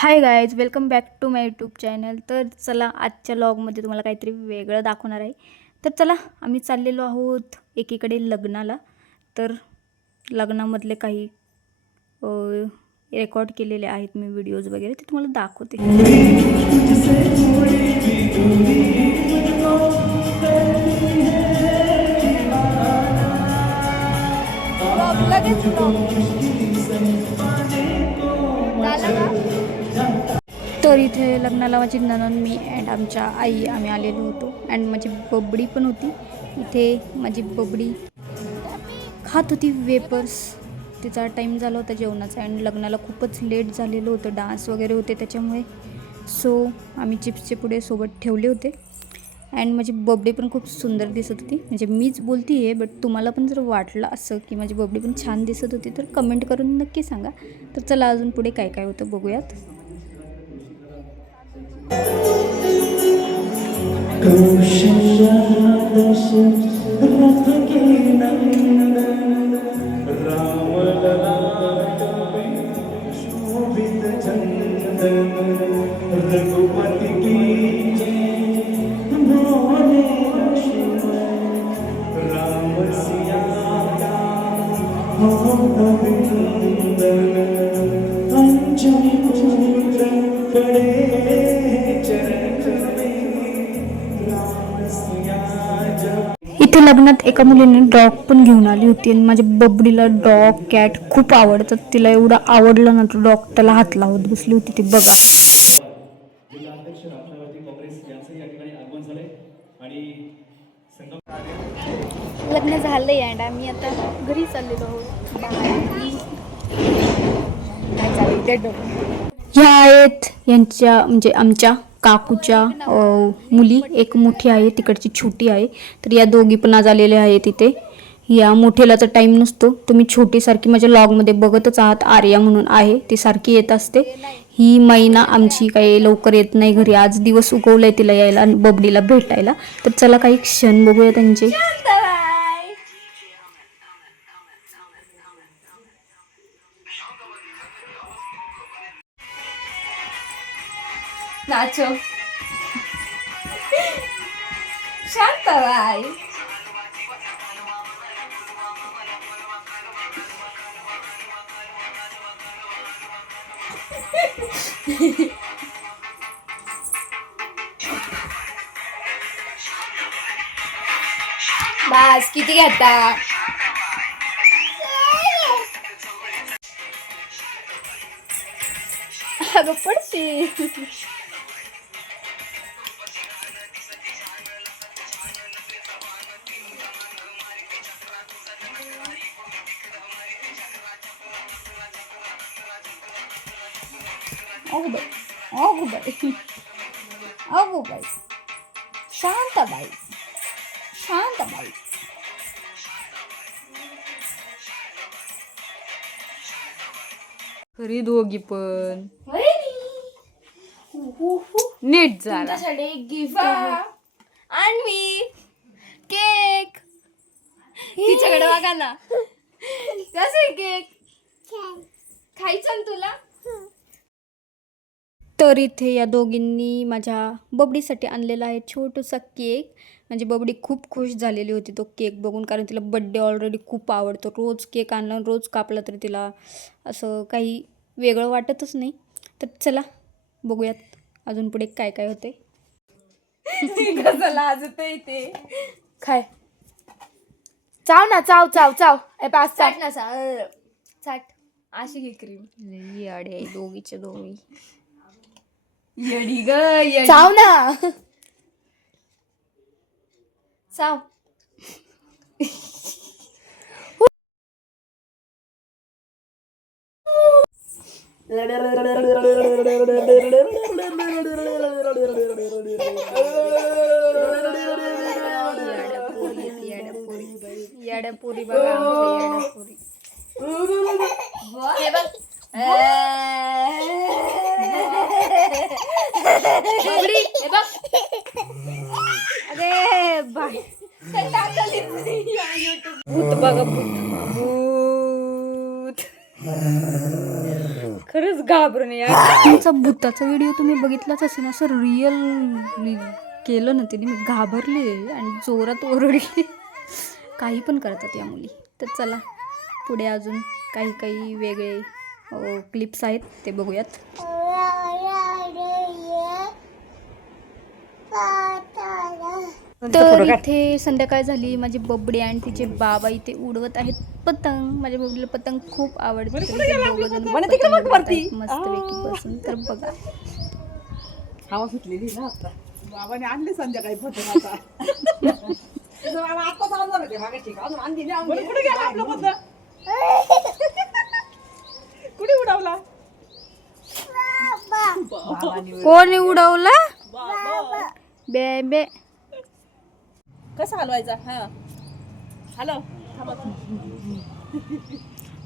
Hi guys welcome back to my YouTube channel तर चला आजच्या लॉगमध्ये तुम्हाला काहीतरी वेगळं दाखवणार आहे. तर चला आम्ही चाललेलो आहोत एकीकडे लग्नाला. तर लग्नामधले काही रेकॉर्ड केलेले आहेत मी व्हिडिओज वगैरे ते तुम्हाला दाखवते. तर इथे लग्नाला माझी ननन मी अँड आमच्या आई आम्ही आलेलो होतो. अँड माझी बबडी पण होती. इथे माझी बबडी खात होती वेपर्स. तिचा टाईम झाला होता जेवणाचा अँड लग्नाला खूपच लेट झालेलं होतं. डान्स वगैरे होते त्याच्यामुळे. सो आम्ही चिप्सचे पुढे सोबत ठेवले होते. अँड माझी बबडी पण खूप सुंदर दिसत होती. म्हणजे मीच बोलती आहे बट तुम्हाला पण जर वाटलं असं की माझी बबडी पण छान दिसत होती तर कमेंट करून नक्की सांगा. तर चला अजून पुढे काय काय होतं बघूयात. Anjali एका मुलीने डॉग पण घेऊन आली होती आणि माझ्या बबडीला डॉग कॅट खूप आवडतात. तिला एवढं आवडलं ना तो डॉग त्याला हात लावत बसली होती ती बघा. लग्न झालंय अँड आम्ही आता घरी चाललेलो आहोत. ह्या आहेत यांच्या म्हणजे आमच्या काकूच्या मुली. एक मोठी आहे तिकडची छोटी आहे. तर या दोघी पण आज आलेल्या आहेत इथे. या मोठेलाचा टाईम नसतो. तुम्ही छोटीसारखी माझ्या लॉगमध्ये बघतच आहात. आर्या म्हणून आहे. ती सारखी येत असते. ही मैना आमची काही लवकर येत नाही घरी. आज दिवस उगवलाय तिला यायला बबडीला भेटायला. तर चला काही क्षण बघूया त्यांचे. नाचो शांत बाय बस किती घेता अगं पडशी अगो बाई अगो बाई अगो बाई शांत बाई शांत बाई खरी दोघी पण नीट झाला. तुमच्यासाठी एक गिफ्ट आणि मी केक तिच्याकडे बघा ना. कसं आहे केक खायचं ना तुला? तर इथे या दोघींनी माझ्या बबडीसाठी आणलेला आहे छोटूसा केक. म्हणजे बबडी खूप खुश झालेली होती तो केक बघून कारण तिला बड्डे ऑलरेडी खूप आवडतो. रोज केक आणला रोज कापला तरी तिला असं काही वेगळं वाटतच नाही. तर चला बघूयात अजून पुढे काय काय होते लाजत ते? खाय. चाव ना चाव चाव चाव. ए पाच चाट ना सा चाट. अशी घे क्रीम येडे दोघीचे दोघी. येडी ग चाव ना चाव येड्या पुरी बघा आमच्या येड्या पुरी हे बघ बाबडी, हे बघ. अरे बाय भूत बघा भूत. भूत. खरंच घाबरून या तुमचा भूताचा व्हिडिओ तुम्ही बघितलाच असेल ना असं रिअल केलं ना तिने मी घाबरले आणि जोरात ओरडले. काही पण करतात या मुली. तर चला पुढे अजून काही काही वेगळे क्लिप्स आहेत ते बघूयात. तर इथे संध्याकाळ झाली माझी बबडी आणि तिचे बाबा इथे उडवत आहेत पतंग. माझ्या बबडीला पतंग खूप आवडते. तर इथे दोघंजण पतंग? उडवत आहेत. मस्तपैकी बसून. तर बघा. हवा सुटलेली ना आता. बाबाने आणली संध्याकाळी पतंग आता. तुझं बाबा आत्ताच आणणार होते मागाशी. अजून आणली नाही, आणली. कुठे गेला आपलं पतंग? कुठे उडवला? बाबाने कोणी उडवला? बाबा. बे बे. कसा हलवायचा? हा. हॅलो. थांबा.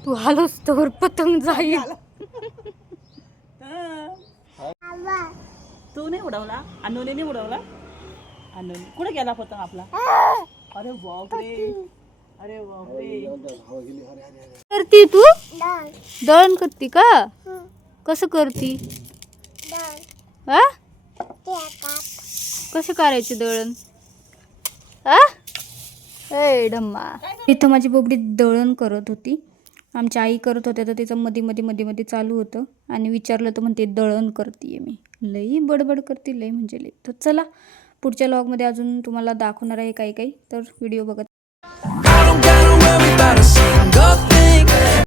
तू हलोस तर पतंग जाईल. हा. तू नाही उडवला? अनुने नाही उडवला? अनु कुठे गेला पतंग आपला? अरे बापरे. अरे बापरे. करती तू? दळण करती का? कसं करती? हा कसं करायचे दळण? हा ए डम्मा. इथं माझी बोबडी दळण करत होती. आमची आई करत होत्या तर तिचं मध्ये मध्ये मध्ये मध्ये चालू होतं. आणि विचारलं तर म्हणते दळण करते मी. लई बडबड करते लई म्हणजे लई. तर चला पुढच्या लॉगमध्ये अजून तुम्हाला दाखवणार आहे काही काही. तर व्हिडिओ बघत